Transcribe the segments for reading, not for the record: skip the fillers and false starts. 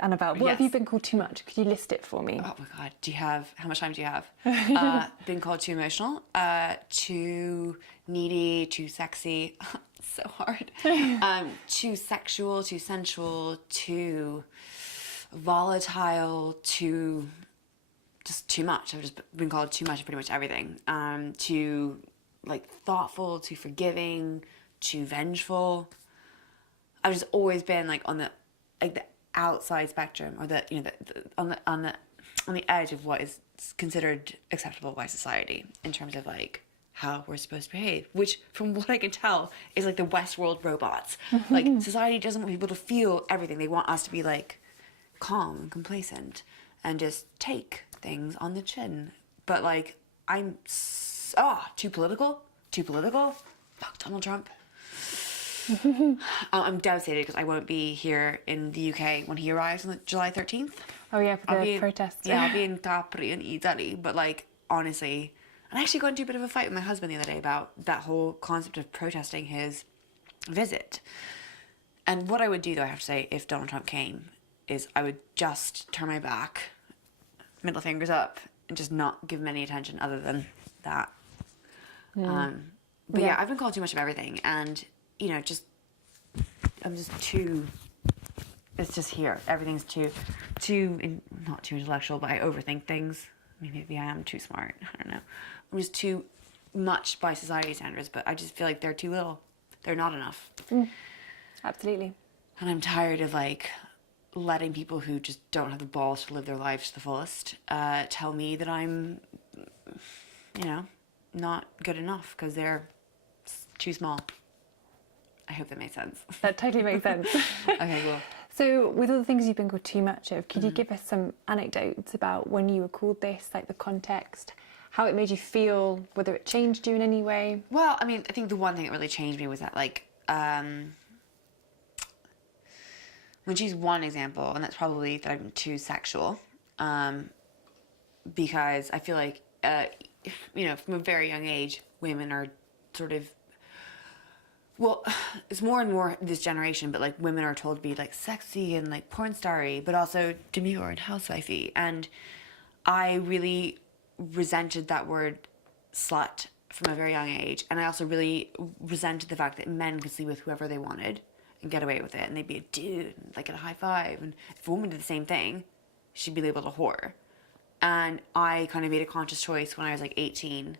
Annabelle, what have you been called too much? Could you list it for me? Oh my God, how much time do you have? Been called too emotional, too needy, too sexy, so hard, too sexual, too sensual, too volatile, just too much. I've just been called too much of pretty much everything. Too like thoughtful, too forgiving, too vengeful. I've just always been like on the outside spectrum, or on the edge of what is considered acceptable by society in terms of like how we're supposed to behave, which from what I can tell is like the Westworld robots. Like society doesn't want people to feel everything. They want us to be like calm and complacent and just take things on the chin. But like I'm too political. Fuck Donald Trump. I'm devastated because I won't be here in the UK when he arrives on July 13th. Oh yeah, for the protests. Yeah, I'll be in Capri in Italy. But like, honestly, I actually got into a bit of a fight with my husband the other day about that whole concept of protesting his visit. And what I would do, though, I have to say, if Donald Trump came, is I would just turn my back, middle fingers up, and just not give him any attention other than that. But yeah, I've been called too much of everything, and you know, I'm just too. It's just here. Everything's not too intellectual, but I overthink things. I mean, maybe I am too smart. I don't know. I'm just too much by society standards, but I just feel like they're too little. They're not enough. Absolutely. And I'm tired of like letting people who just don't have the balls to live their lives to the fullest tell me that I'm, you know, not good enough because they're too small. I hope that made sense. That totally makes sense. Okay, cool. So with all the things you've been called too much of, could you give us some anecdotes about when you were called this, like the context, how it made you feel, whether it changed you in any way? Well, I mean, I think the one thing that really changed me was that, like, when she's one example, and that's probably that I'm too sexual, because I feel like, you know, from a very young age, women are sort of, well, it's more and more this generation, but like women are told to be like sexy and like porn starry, but also demure and housewifey. And I really resented that word slut from a very young age. And I also really resented the fact that men could sleep with whoever they wanted and get away with it. And they'd be a dude, and like get a high five. And if a woman did the same thing, she'd be labeled a whore. And I kind of made a conscious choice when I was like 18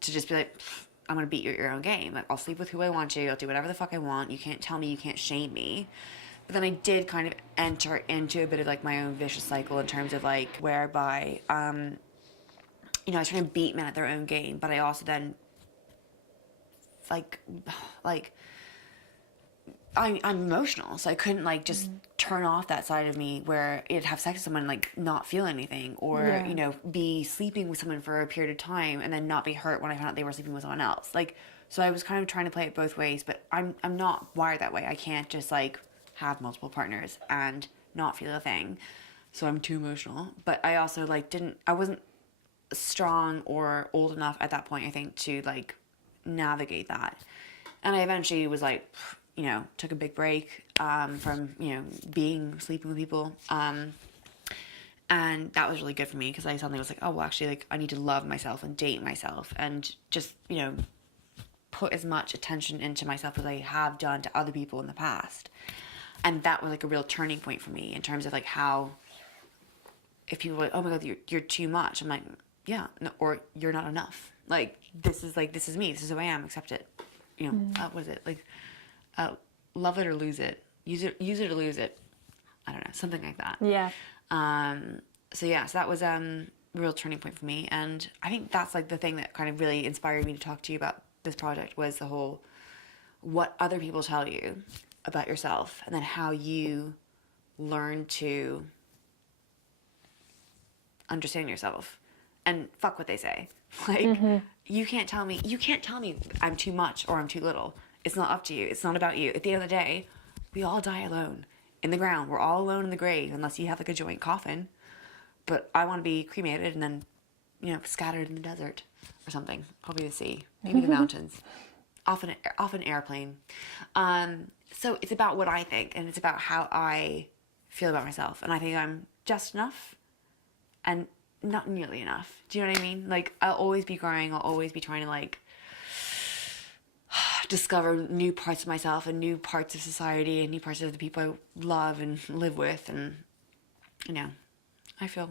to just be like, I'm going to beat you at your own game. Like, I'll sleep with who I want to. I'll do whatever the fuck I want. You can't tell me, you can't shame me. But then I did kind of enter into a bit of like my own vicious cycle in terms of like whereby, you know, I was trying to beat men at their own game, but I also then I'm emotional, so I couldn't like just turn off that side of me where it'd have sex with someone and like not feel anything, or you know, be sleeping with someone for a period of time and then not be hurt when I found out they were sleeping with someone else. Like, so I was kind of trying to play it both ways, but I'm not wired that way. I can't just like have multiple partners and not feel a thing. So I'm too emotional. But I also like I wasn't strong or old enough at that point, I think, to like navigate that. And I eventually was like, you know, took a big break from, you know, sleeping with people. And that was really good for me because I suddenly was like, oh, well, actually, like, I need to love myself and date myself and just, you know, put as much attention into myself as I have done to other people in the past. And that was like a real turning point for me in terms of like how, if people were like, oh my God, you're too much. I'm like, yeah, no, or you're not enough. Like, this is me. This is who I am. Accept it. You know, what is it? Like, love it or lose it. Use it or lose it. I don't know, something like that. Yeah. So that was a real turning point for me, and I think that's like the thing that kind of really inspired me to talk to you about this project was the whole what other people tell you about yourself, and then how you learn to understand yourself and fuck what they say. Like, you can't tell me I'm too much or I'm too little. It's not up to you. It's not about you. At the end of the day, we all die alone in the ground. We're all alone in the grave unless you have like a joint coffin. But I want to be cremated and then, you know, scattered in the desert or something. Probably the sea, maybe the mountains, off an airplane. So it's about what I think, and it's about how I feel about myself. And I think I'm just enough and not nearly enough. Do you know what I mean? Like, I'll always be growing. I'll always be trying to, like, discover new parts of myself and new parts of society and new parts of the people I love and live with. And, you know, I feel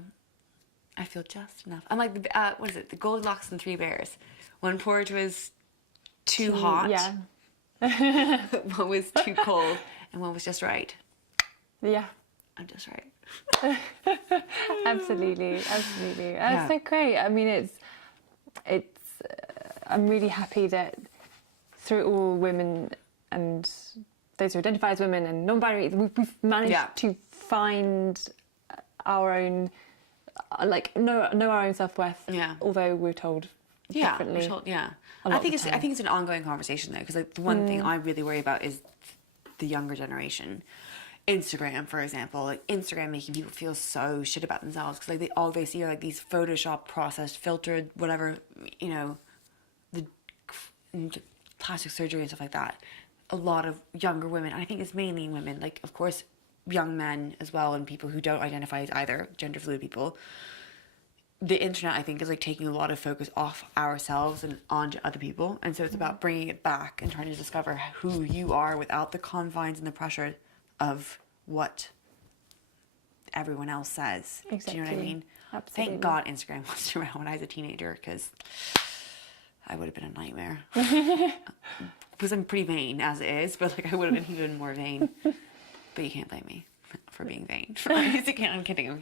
just enough. I'm like, what is it? The Goldilocks and Three Bears. One porridge was too hot. Yeah. One was too cold. And one was just right. Yeah. I'm just right. Absolutely. That's so great. I mean, it's. I'm really happy that through all women and those who identify as women and non-binary, we've managed to find our own, like, know our own self-worth. Yeah. Although we're told differently. I think it's an ongoing conversation though, because like the one thing I really worry about is the younger generation. Instagram, for example, like Instagram making people feel so shit about themselves because like all they see are like these Photoshop processed, filtered, whatever, you know, the plastic surgery and stuff like that. A lot of younger women, I think it's mainly women, like of course young men as well, and people who don't identify as either, gender fluid people. The internet, I think, is like taking a lot of focus off ourselves and onto other people, and so it's about bringing it back and trying to discover who you are without the confines and the pressure of what everyone else says. Exactly. Do you know what I mean? Absolutely. Thank God Instagram wasn't around when I was a teenager, because I would have been a nightmare. Because I'm pretty vain as it is, but like I would have been even more vain. But you can't blame me for being vain. I'm kidding.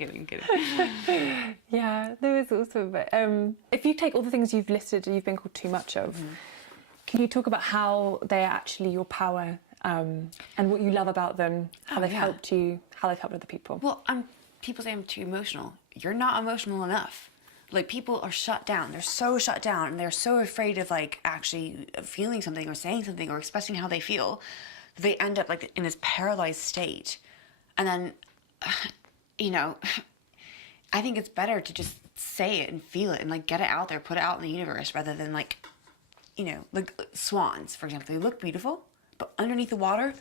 Yeah, there is also, but if you take all the things you've listed and you've been called too much of, can you talk about how they are actually your power, and what you love about them, how they've helped you, how they've helped other people? Well, people say I'm too emotional. You're not emotional enough. Like, people are shut down. They're so shut down, and they're so afraid of like actually feeling something or saying something or expressing how they feel. They end up like in this paralyzed state. And then, you know, I think it's better to just say it and feel it and like get it out there, put it out in the universe, rather than like, you know, like swans, for example. They look beautiful, but underneath the water,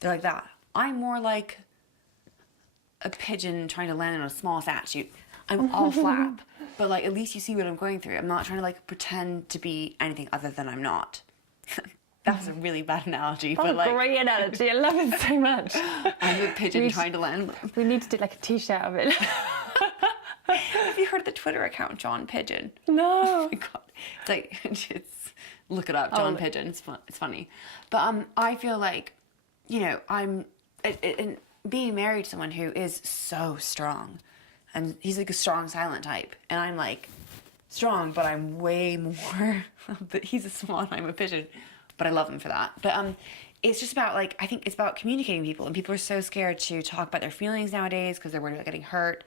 they're like that. I'm more like a pigeon trying to land on a small statue. I'm all flap, but like at least you see what I'm going through. I'm not trying to like pretend to be anything other than I'm not. That's a really bad analogy, That's but like, a great analogy. I love it so much. I'm a pigeon trying to land. We need to do like a t-shirt of it. Have you heard of the Twitter account John Pigeon? No. Oh my God. It's like, look it up, John Pigeon. It's funny. But I feel like, you know, I'm being married to someone who is so strong, and he's like a strong silent type, and I'm like strong, but I'm way more. But he's a swan, I'm a pigeon. But I love him for that. But it's just about like, I think it's about communicating with people, and people are so scared to talk about their feelings nowadays because they're worried about getting hurt.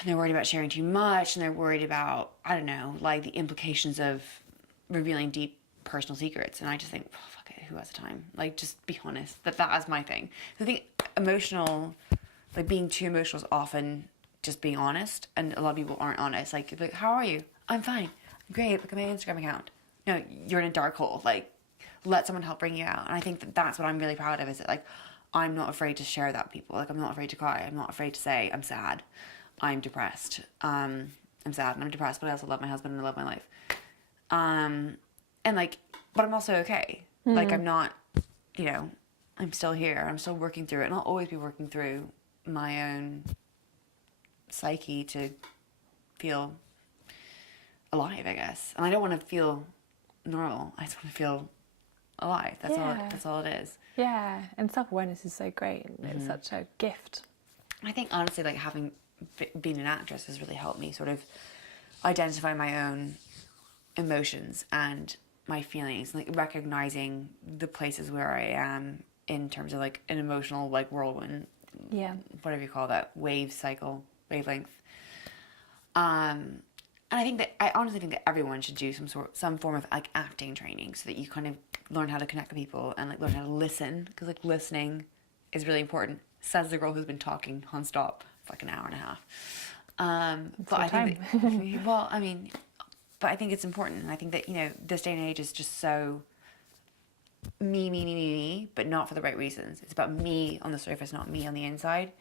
And they're worried about sharing too much, and they're worried about, I don't know, like the implications of revealing deep personal secrets. And I just think, oh, fuck it, who has the time? Like, just be honest. That is my thing. I think like being too emotional is often just being honest, and a lot of people aren't honest. Like, how are you? I'm fine. I'm great. Look at my Instagram account. No, you're in a dark hole. Like, let someone help bring you out. And I think that's what I'm really proud of, is that like, I'm not afraid to share that with people. Like, I'm not afraid to cry. I'm not afraid to say I'm sad. I'm depressed. I'm sad and I'm depressed, but I also love my husband and I love my life. And like, but I'm also okay. Like, I'm not, you know, I'm still here. I'm still working through it, and I'll always be working through my own psyche to feel alive, I guess. And I don't want to feel normal. I just want to feel alive. That's all it is. Yeah, and self-awareness is so great. It's such a gift. I think honestly, like, having been an actress has really helped me sort of identify my own emotions and my feelings, like recognizing the places where I am in terms of like an emotional like whirlwind, whatever you call that, wavelength. And I honestly think that everyone should do some form of like acting training, so that you kind of learn how to connect with people and like learn how to listen, because like listening is really important. Says the girl who's been talking nonstop for like an hour and a half. But I think but I think it's important. And I think that, you know, this day and age is just so me, but not for the right reasons. It's about me on the surface, not me on the inside.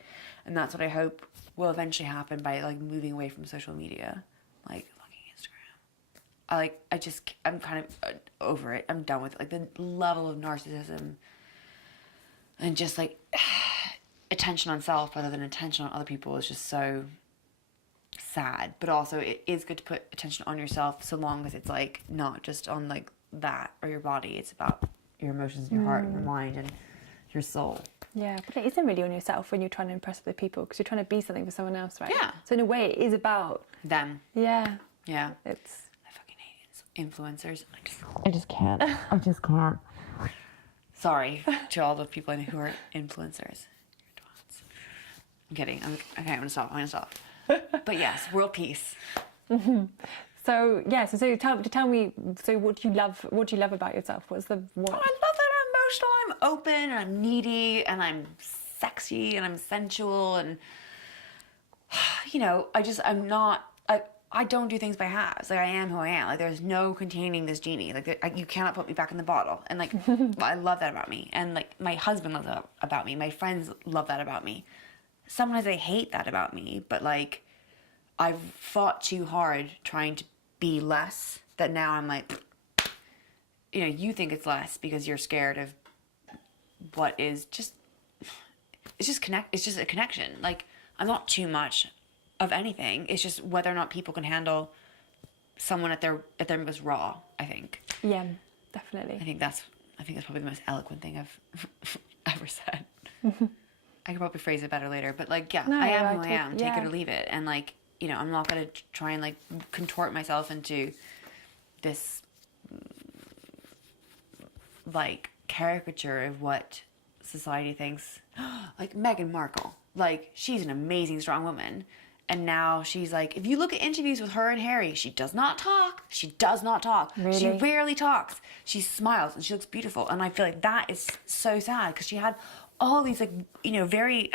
And that's what I hope will eventually happen by like moving away from social media, like fucking Instagram. I'm kind of over it. I'm done with it. Like the level of narcissism and just like attention on self rather than attention on other people is just so sad. But also it is good to put attention on yourself so long as it's like not just on like that or your body. It's about your emotions, your heart, and your mind, and your soul. Yeah, but it isn't really on yourself when you're trying to impress other people because you're trying to be something for someone else, right? Yeah. So in a way, it is about them. Yeah. Yeah. It's. I fucking hate influencers. I just can't. I just can't. Sorry to all the people I know who are influencers. I'm kidding. I'm gonna stop. But yes, world peace. Mm-hmm. So yes, so tell me. So what do you love about yourself? What's the what? Oh, I love that I'm emotional. I'm open. And I'm needy. And I'm sexy. And I'm sensual. And I'm not. I don't do things by halves. Like I am who I am. Like there's no containing this genie. Like you cannot put me back in the bottle. And like I love that about me. And like my husband loves that about me. My friends love that about me. Sometimes I hate that about me. But like I've fought too hard trying to be less that now I'm like, you think it's less because you're scared of what is just, it's just a connection. Like I'm not too much of anything. It's just whether or not people can handle someone at their most raw, I think. Yeah, definitely. I think that's probably the most eloquent thing I've ever said. I could probably phrase it better later, but like, yeah, no, I am who I am. Take it or leave it. And like, I'm not going to try and like contort myself into this like caricature of what society thinks. Like Meghan Markle, like she's an amazing, strong woman. And now she's like, if you look at interviews with her and Harry, she does not talk. She does not talk. Really? She rarely talks. She smiles and she looks beautiful. And I feel like that is so sad because she had all these like, very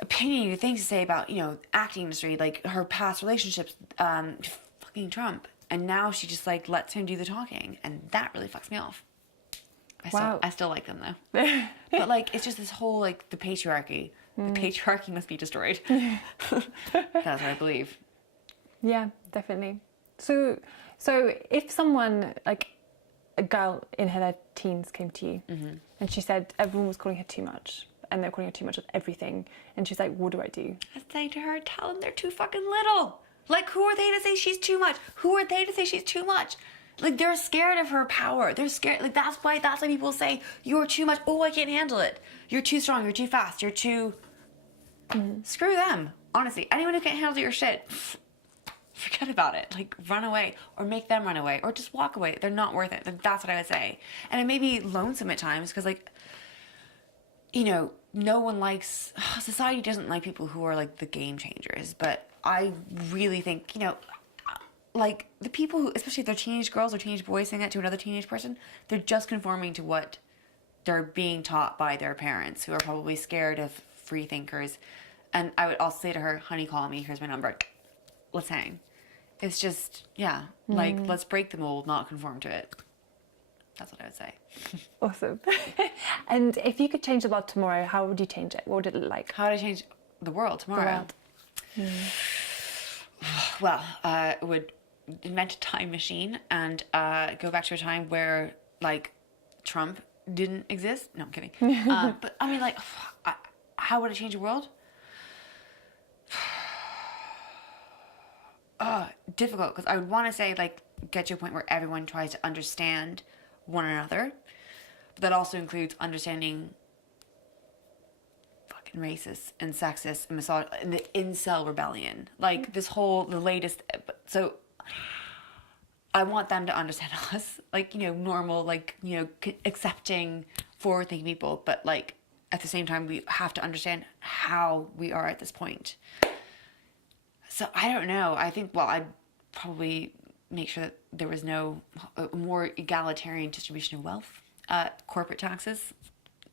opinionated things to say about, acting industry, like her past relationships, fucking Trump. And now she just like lets him do the talking. And that really fucks me off. I still like them though. But like, it's just this whole like the patriarchy. The patriarchy must be destroyed. That's what I believe. Yeah, definitely. So if someone, like a girl in her teens came to you and she said everyone was calling her too much and they're calling her too much of everything, and she's like, what do I do? I'd say to her, tell them they're too fucking little. Like, who are they to say she's too much? Who are they to say she's too much? Like, they're scared of her power. They're scared. Like, that's why people say, you're too much. Oh, I can't handle it. You're too strong. You're too fast. You're too... Screw them. Honestly, anyone who can't handle your shit, forget about it. Like, run away. Or make them run away. Or just walk away. They're not worth it. That's what I would say. And it may be lonesome at times because, like, no one likes... Society doesn't like people who are, like, the game changers. But I really think, like, the people who, especially if they're teenage girls or teenage boys saying that to another teenage person, they're just conforming to what they're being taught by their parents, who are probably scared of free thinkers. And I would also say to her, honey, call me, here's my number, let's hang. It's just, like, let's break the mold, not conform to it. That's what I would say. Awesome. And if you could change the world tomorrow, how would you change it? What would it look like? How would I change the world tomorrow? Well, I would invent a time machine and go back to a time where, like, Trump didn't exist. No, I'm kidding. But, I mean, like, how would it change the world? Difficult, because I would want to say, like, get to a point where everyone tries to understand one another. But that also includes understanding fucking racist and sexist and misogynist and the incel rebellion. Like, the latest... So, I want them to understand us. Like, normal, like, accepting, forward-thinking people. But, like, at the same time, we have to understand how we are at this point. So, I don't know. I think, well, I'd probably make sure that there was no more egalitarian distribution of wealth. Corporate taxes,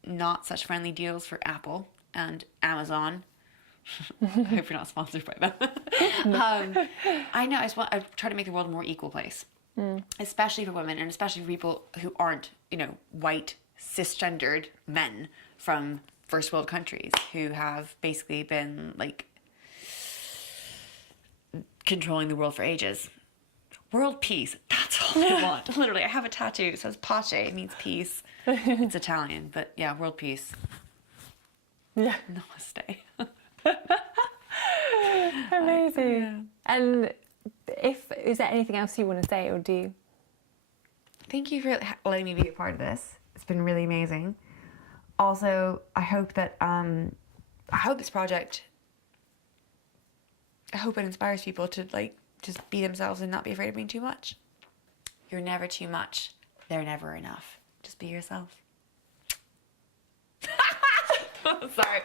not such friendly deals for Apple and Amazon. I hope you're not sponsored by them. I know, I try to make the world a more equal place. especially for women and especially for people who aren't, you know, white, cisgendered men from first world countries who have basically been like controlling the world for ages. World peace. That's all I want. Literally, I have a tattoo. It says pace. It means peace. It's Italian, but yeah, world peace. Yeah. Namaste. Amazing. Yeah. And is there anything else you want to say or do? Thank you for letting me be a part of this. It's been really amazing. Also, I hope that I hope this project, I hope it inspires people to like just be themselves and not be afraid of being too much. You're never too much. They're never enough. Just be yourself. Sorry.